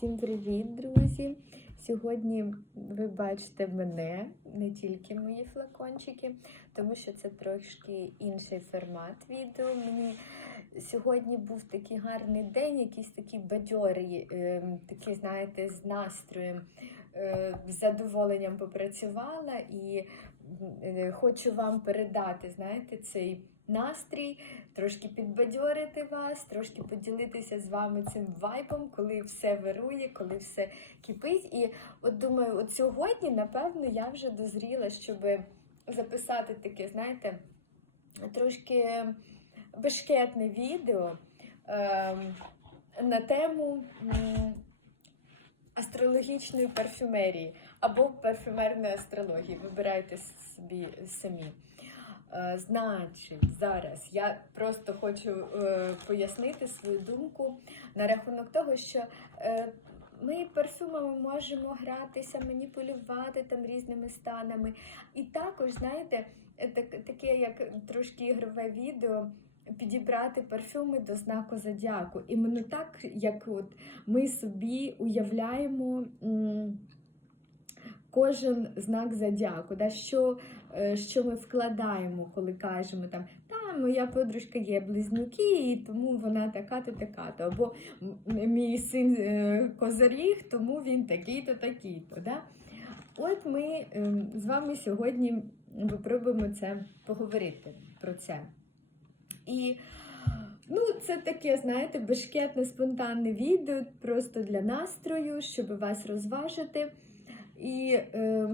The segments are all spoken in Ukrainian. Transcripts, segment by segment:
Всім привіт, друзі! Сьогодні ви бачите мене, не тільки мої флакончики, тому що це трошки інший формат відео. Мені сьогодні був такий гарний день, якийсь такий бадьорий, е, такий, знаєте, з настроєм, е, з задоволенням попрацювала і е, хочу вам передати, знаєте, цей настрій трошки підбадьорити вас, трошки поділитися з вами цим вайбом, коли все вирує, коли все кипить. І от думаю, от сьогодні, напевно, я вже дозріла, щоб записати таке, знаєте, трошки бешкетне відео е, на тему астрологічної парфюмерії або парфюмерної астрології. Вибирайте собі самі. Е, Значить, зараз я просто хочу е, пояснити свою думку на рахунок того, що е, ми парфюмами можемо гратися, маніпулювати там різними станами. І також, знаєте, так, таке як трошки ігрове відео. Підібрати парфюми до знаку зодіаку. Іменно так, як от ми собі уявляємо м, кожен знак зодіаку, да, що е, що ми вкладаємо, коли кажемо там, та моя подружка є близнюки, і тому вона така-то, така-то. Або мій син е, козаріг, тому він такий-то, такий-то. Да? От ми е, з вами сьогодні випробуємо це поговорити про це. І ну, це таке, знаєте, бешкетне, спонтанне відео, просто для настрою, щоб вас розважити. І е,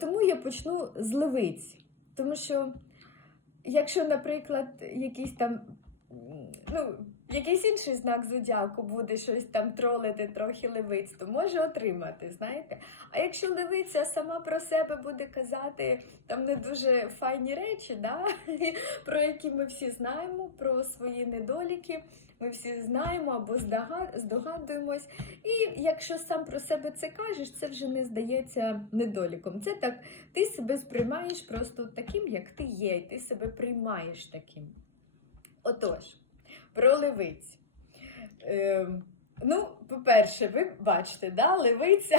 тому я почну з левиць. Тому що, якщо, наприклад, якийсь там, ну, якийсь інший знак зодіаку буде щось там тролити трохи левиць, то може отримати, знаєте. А якщо левиця сама про себе буде казати там не дуже файні речі, да? про які ми всі знаємо, про свої недоліки, ми всі знаємо або здогадуємось. І якщо сам про себе це кажеш, це вже не здається недоліком. Це так, ти себе сприймаєш просто таким, як ти є, і ти себе приймаєш таким. Отож, про левиць. Ем, ну, по-перше, ви бачите, да, левиця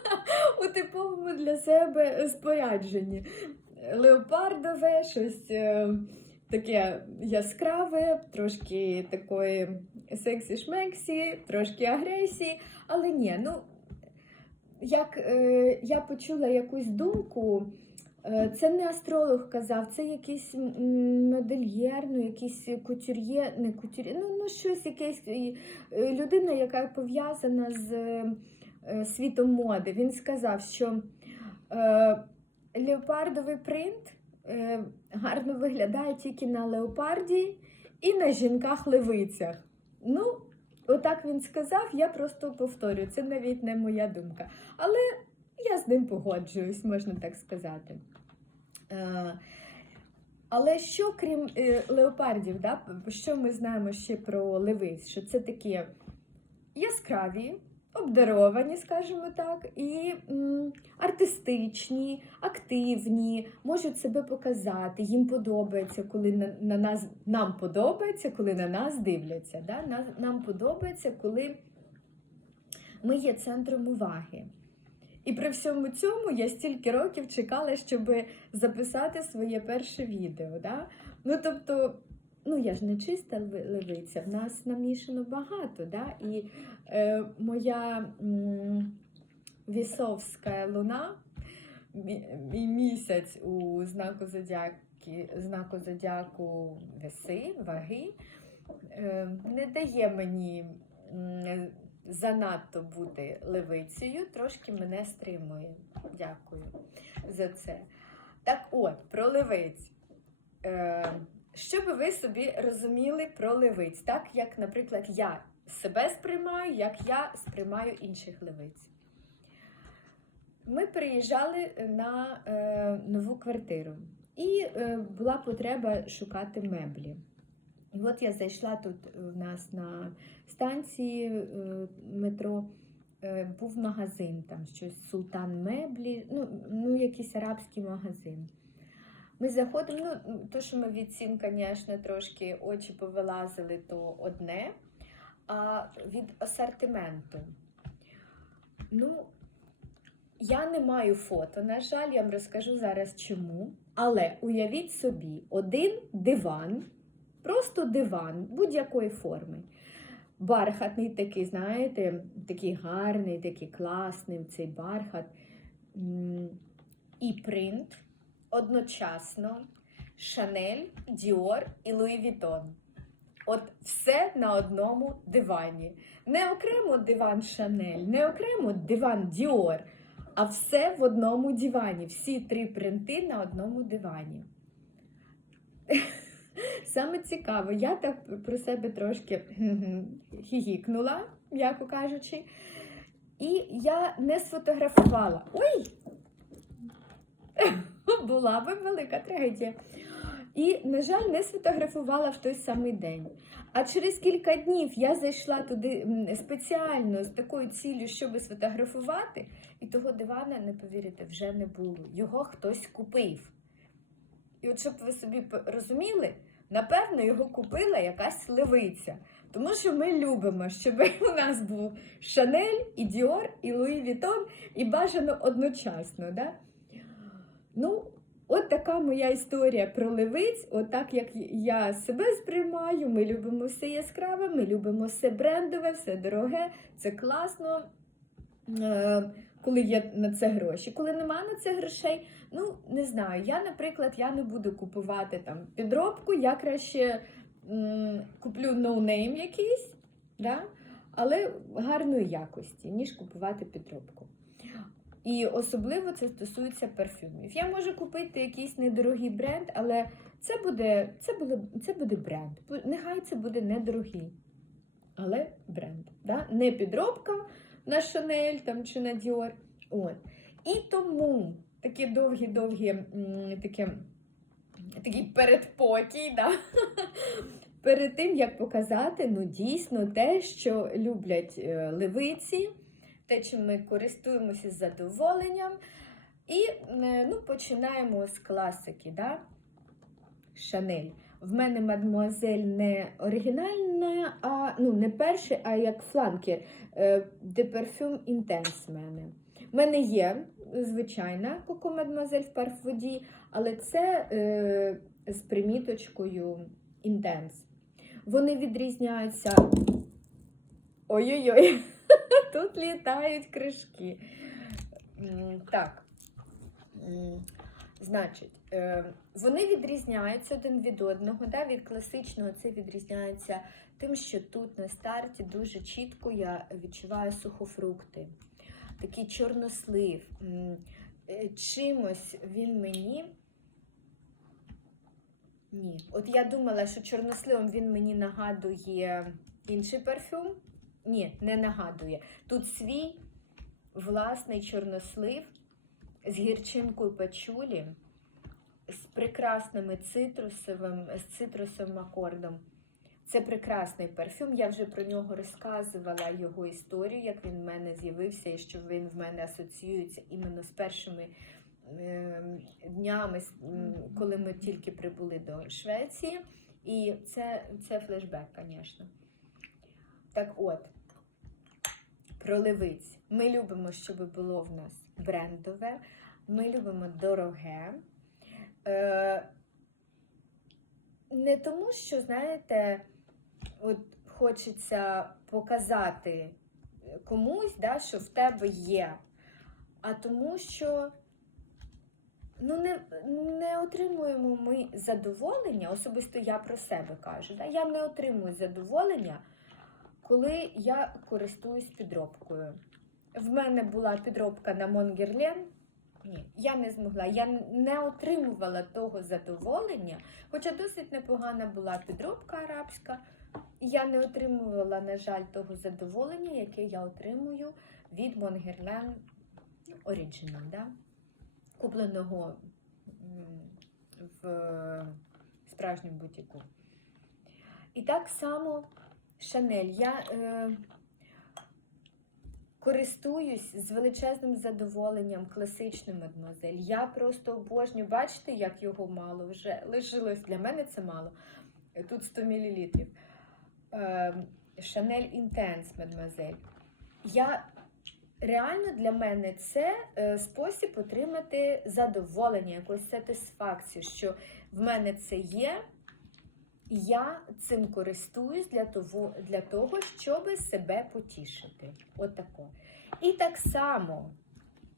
у типовому для себе спорядженні. Леопардове, щось е, таке яскраве, трошки такої сексі-шмексі, трошки агресії. Але ні, ну як е, я почула якусь думку, е, це не астролог казав, це якийсь модельєр, ну якийсь кутюр'є, не кутюр'є, ну, ну щось якесь е, людина, яка пов'язана з е, світом моди. Він сказав, що е, леопардовий принт е, гарно виглядає тільки на леопарді і на жінках-левицях. Ну, отак він сказав, я просто повторюю, це навіть не моя думка. Але я з ним погоджуюсь, можна так сказати. Е, але що крім е, леопардів, да, що ми знаємо ще про левиць? Що це такі яскраві, обдаровані, скажімо так, і м, артистичні, активні, можуть себе показати, їм подобається, коли на, на нас нам подобається, коли на нас дивляться. Да? Нас, нам подобається, коли ми є центром уваги. І при всьому цьому я стільки років чекала, щоб записати своє перше відео. Да? Ну, тобто, ну я ж не чиста леви- левиця, в нас намішано багато. Да? І е, моя м, вісовська луна, мій місяць у знаку зодіаки, знаку зодіаку веси, ваги, е, не дає мені занадто бути левицею, трошки мене стримує. Дякую за це. Так от, про левиць. Е, що би ви собі розуміли про левиць, так як, наприклад, я себе сприймаю, як я сприймаю інших левиць. Ми приїжджали на е, нову квартиру, і е, була потреба шукати меблі. І от я зайшла тут у нас на станції е, метро. е, Був магазин, там щось султан меблі, ну, ну якийсь арабський магазин. Ми заходимо, ну, то, що ми від цін, звісно, трошки очі повилазили, то одне, а від асортименту. Ну, я не маю фото, на жаль, я вам розкажу зараз чому. Але уявіть собі, один диван, просто диван будь-якої форми. Бархатний такий, знаєте, такий гарний, такий класний цей бархат. І принт одночасно Шанель, Діор і Луї Вітон. От все на одному дивані. Не окремо диван Шанель, не окремо диван Діор, а все в одному дивані. Всі три принти на одному дивані. Саме цікаво, я так про себе трошки хігікнула, м'яко кажучи. І я не сфотографувала. Ой! Була би велика трагедія. І, на жаль, не сфотографувала в той самий день. А через кілька днів я зайшла туди спеціально з такою ціллю, щоб сфотографувати, і того дивана, не повірите, вже не було. Його хтось купив. І от щоб ви собі розуміли, напевно, його купила якась левиця. Тому що ми любимо, щоб у нас був Шанель, і Діор, і Луї Вітон, і бажано одночасно. Да? Ну, от така моя історія про левиць. От так як я себе сприймаю, ми любимо все яскраве, ми любимо все брендове, все дороге, це класно. Е, коли є на це гроші. Коли нема на це грошей, ну не знаю. Я, наприклад, я не буду купувати там підробку, я краще м, куплю ноунейм якийсь, да? але гарної якості, ніж купувати підробку. І особливо це стосується парфюмів. Я можу купити якийсь недорогий бренд, але це буде, це буде, це буде бренд. Нехай це буде недорогий, але бренд. Да? Не підробка на Шанель там, чи на Dior. От. І тому такі довгі-довгі такі, такий передпокій, да? перед тим, як показати ну, дійсно те, що люблять е, левиці, те, чим ми користуємося з задоволенням. І е, ну, починаємо з класики. Да? Шанель. В мене мадмуазель не оригінальна, а ну, не перший, а як фланкер. Е, De Parfum Intense в мене. У мене є звичайна Коко Мадмуазель в парфводі, але це е, з приміточкою Intense. Вони відрізняються. Ой-ой-ой, тут літають кришки. Так. Значить, е, вони відрізняються один від одного. Да? Від класичного це відрізняється тим, що тут на старті дуже чітко я відчуваю сухофрукти. Такий чорнослив. Е, Чимось він мені. Ні. От я думала, що чорносливом він мені нагадує інший парфюм. Ні, не нагадує. Тут свій власний чорнослив з гірчинкою пачулі, з прекрасними цитрусовим, з цитрусовим акордом. Це прекрасний парфюм. Я вже про нього розказувала його історію, як він в мене з'явився і що він в мене асоціюється іменно з першими е, днями, коли ми тільки прибули до Швеції. І це, це флешбек, звісно. Так от, про левиць. Ми любимо, щоб було в нас брендове, ми любимо дороге. Е, не тому, що, знаєте, от хочеться показати комусь, да, що в тебе є, а тому, що ну, не, не отримуємо ми задоволення, особисто я про себе кажу. Да? Я не отримую задоволення, коли я користуюсь підробкою. В мене була підробка на Монгерлен. Ні, я не змогла. Я не отримувала того задоволення, хоча досить непогана була підробка арабська. Я не отримувала, на жаль, того задоволення, яке я отримую від Монгерлен Original, да? купленого в справжньому бутіку. І так само Шанель. Я е, користуюсь з величезним задоволенням класичним мадемуазель. Я просто обожнюю. Бачите, як його мало вже лишилось. Для мене це мало. Тут 100 мл. Шанель Інтенс, мадемуазель. Я реально для мене це е, спосіб отримати задоволення, якусь сатисфакцію, що в мене це є, я цим користуюсь для того, для того щоб себе потішити. Отако. І так само.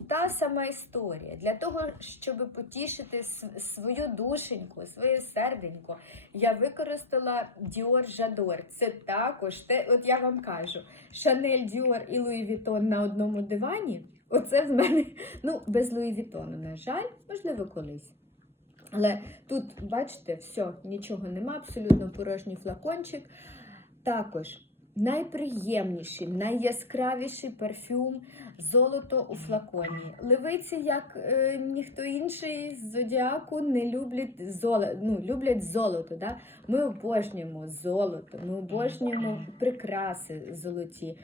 Та сама історія. Для того, щоб потішити свою душеньку, своє серденько, я використала Dior J'adore. Це також те, от я вам кажу, Chanel, Dior і Louis Vuitton на одному дивані. Оце в мене, ну, без Louis Vuitton, на жаль, можливо, колись. Але тут, бачите, все, нічого нема, абсолютно порожній флакончик. Також найприємніший, найяскравіший парфюм золото у флаконі. Левиці, як е, ніхто інший з зодіаку, не люблять золото. Ну, люблять золото. Да? Ми обожнюємо золото, ми обожнюємо прикраси золоті.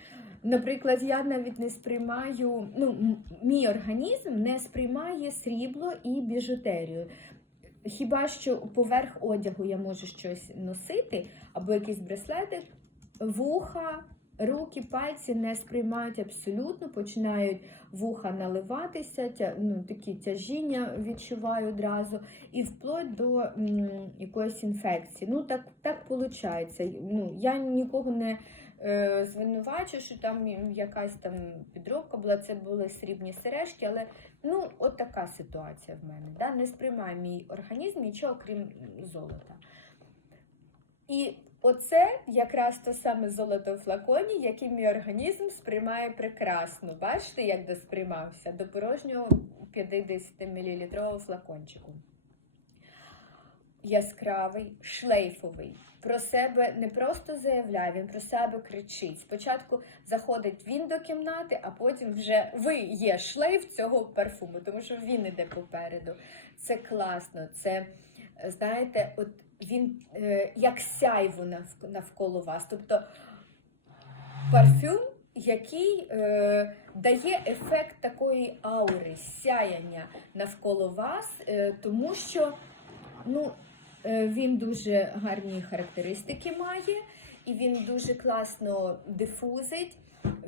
Наприклад, я навіть не сприймаю, ну, мій організм не сприймає срібло і біжутерію. Хіба що поверх одягу я можу щось носити, або якийсь браслетик, вуха, руки, пальці не сприймають абсолютно, починають вуха наливатися, тя, ну, такі тяжіння відчуваю одразу, і вплоть до м, якоїсь інфекції. Ну, так, так виходить. Ну, я нікого не е, звинувачую, що там якась там підробка була, це були срібні сережки, але ну, от така ситуація в мене. Да? Не сприймає мій організм нічого крім золота. І оце якраз то саме золото в флаконі, яке мій організм сприймає прекрасно. Бачите, як досприймався до порожнього 50 мл флакончику. Яскравий, шлейфовий. Про себе не просто заявляє, він про себе кричить. Спочатку заходить він до кімнати, а потім вже ви є шлейф цього парфуму, тому що він іде попереду. Це класно. Це, знаєте, от він е, як сяйво навк- навколо вас. Тобто парфюм, який е, дає ефект такої аури, сяяння навколо вас, е, тому що ну, е, він дуже гарні характеристики має, і він дуже класно дифузить,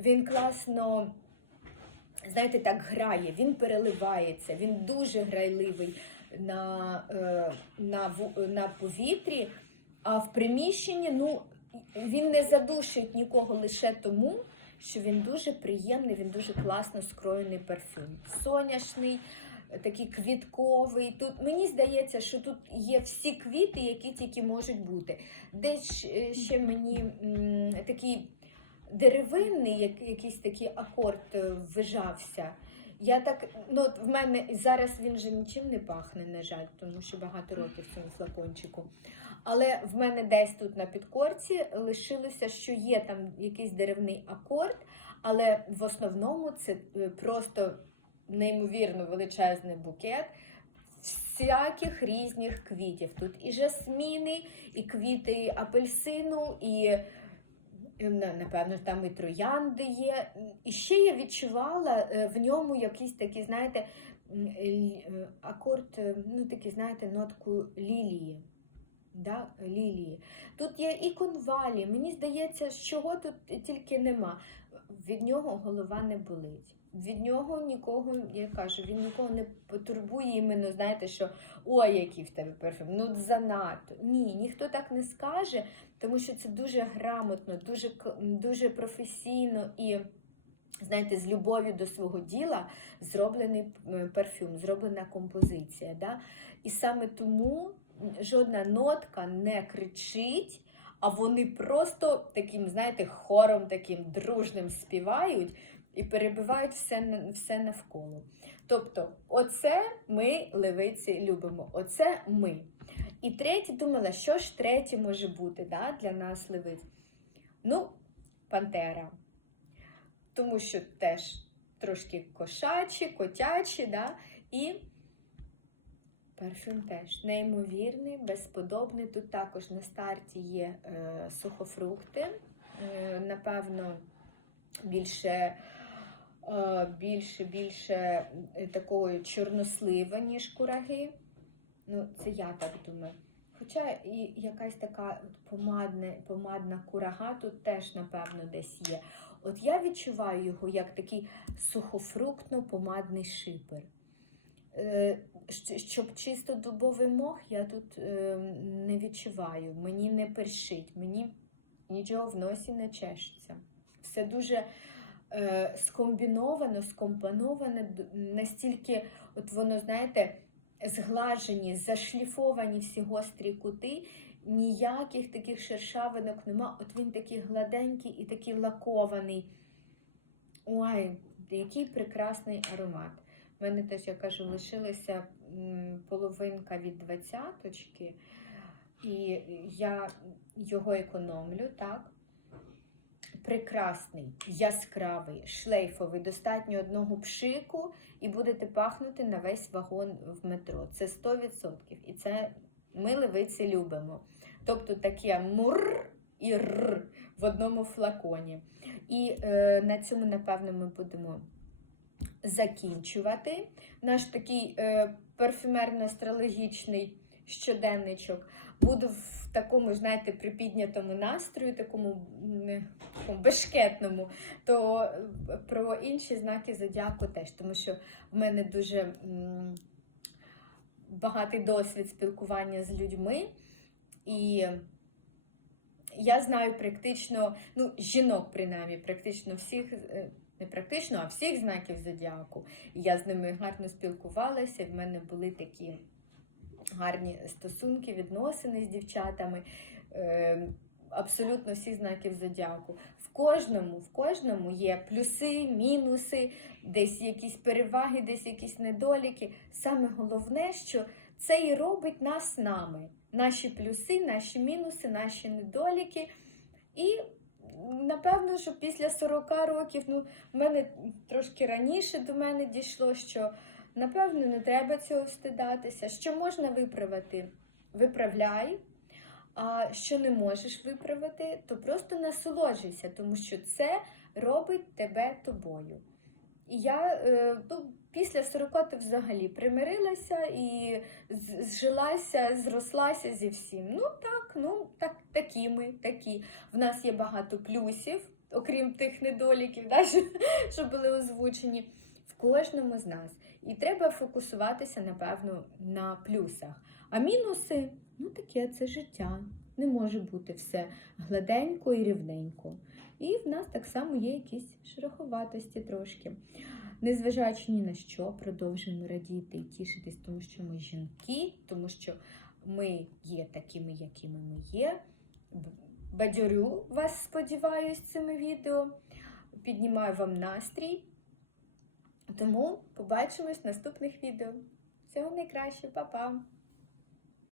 він класно. Знаєте, так грає, він переливається, він дуже грайливий на, е, на, на повітрі, а в приміщенні ну, він не задушить нікого лише тому, що він дуже приємний, він дуже класно скроєний парфюм. Соняшний, такий квітковий. Тут мені здається, що тут є всі квіти, які тільки можуть бути. Десь е, ще мені такий деревинний, як, якийсь такий акорд е, ввижався. Я так, ну в мене зараз він же нічим не пахне, на жаль, тому що багато років в цьому флакончику. Але в мене десь тут на підкорці лишилося, що є там якийсь деревний акорд, але в основному це е, просто неймовірно величезний букет всяких різних квітів. Тут і жасміни, і квіти апельсину, і напевно там і троянди є. І ще я відчувала е, в ньому якийсь такий, знаєте, е, акорд, е, ну такий, знаєте, нотку лілії. Да, лілії. Тут є і конвалі. Мені здається, чого тут тільки нема. Від нього голова не болить. Від нього нікого, я кажу, він нікого не потурбує іменно, знаєте, що ой, який в тебе парфюм, ну занадто. Ні, ніхто так не скаже, тому що це дуже грамотно, дуже, дуже професійно і. Знаєте, з любов'ю до свого діла зроблений парфюм, зроблена композиція. Да? І саме тому жодна нотка не кричить, а вони просто таким, знаєте, хором таким дружним співають і перебивають все, все навколо. Тобто, оце ми левиці любимо, оце ми. І третє, думала, що ж третє може бути да, для нас левиць? Ну, пантера. Тому що теж трошки кошачі, котячі, да? і парфюм теж неймовірний, безподобний. Тут також на старті є е, сухофрукти. Е, напевно, більше, е, більше, більше е, такої чорнослива, ніж кураги. Ну, це я так думаю. Хоча і якась така помадна, помадна курага тут теж, напевно, десь є. От я відчуваю його як такий сухофруктно-помадний шипер. Е, Щоб чисто дубовий мох я тут е, не відчуваю, мені не першить, мені нічого в носі не чешеться. Все дуже е, скомбіновано, скомпоновано, настільки, от воно, знаєте, зглажені, зашліфовані всі гострі кути, ніяких таких шершавинок нема. От він такий гладенький і такий лакований. Ой, який прекрасний аромат. У мене теж, я кажу, лишилася половинка від двадцяточки, і я його економлю, так? Прекрасний, яскравий, шлейфовий, достатньо одного пшику, і будете пахнути на весь вагон в метро. Це 100%. І це ми левиці любимо. Тобто таке мур і р в одному флаконі. І е, на цьому, напевно, ми будемо закінчувати наш такий е, парфюмерно-астрологічний щоденничок. Буду в такому, знаєте, припіднятому настрою, такому, такому бешкетному, то е, про інші знаки зодіаку теж, тому що в мене дуже м, багатий досвід спілкування з людьми. І я знаю практично, ну, жінок, принаймні, практично всіх, е, не практично, а всіх знаків зодіаку. Я з ними гарно спілкувалася, і в мене були такі гарні стосунки, відносини з дівчатами. Е, абсолютно всіх знаків зодіаку. В кожному, в кожному є плюси, мінуси, десь якісь переваги, десь якісь недоліки. Саме головне, що це і робить нас нами. Наші плюси, наші мінуси, наші недоліки. І напевно, що після 40 років, ну, в мене трошки раніше до мене дійшло, що напевно не треба цього встидатися. Що можна виправити? Виправляй. А що не можеш виправити, то просто насолоджуйся, тому що це робить тебе тобою. І я е, ну, після 40 ти взагалі примирилася і зжилася, зрослася зі всім. Ну так, ну так, такі ми, такі. В нас є багато плюсів, окрім тих недоліків, да, що, що були озвучені в кожному з нас. І треба фокусуватися, напевно, на плюсах. А мінуси, ну таке, це життя. Не може бути все гладенько і рівненько. І в нас так само є якісь шероховатості трошки. Незважаючи ні на що, продовжуємо радіти і тішитись, тому що ми жінки, тому що ми є такими, якими ми є. Бадьорю вас, сподіваюсь, цими відео. Піднімаю вам настрій. Тому побачимось в наступних відео. Всього найкращого, па-па!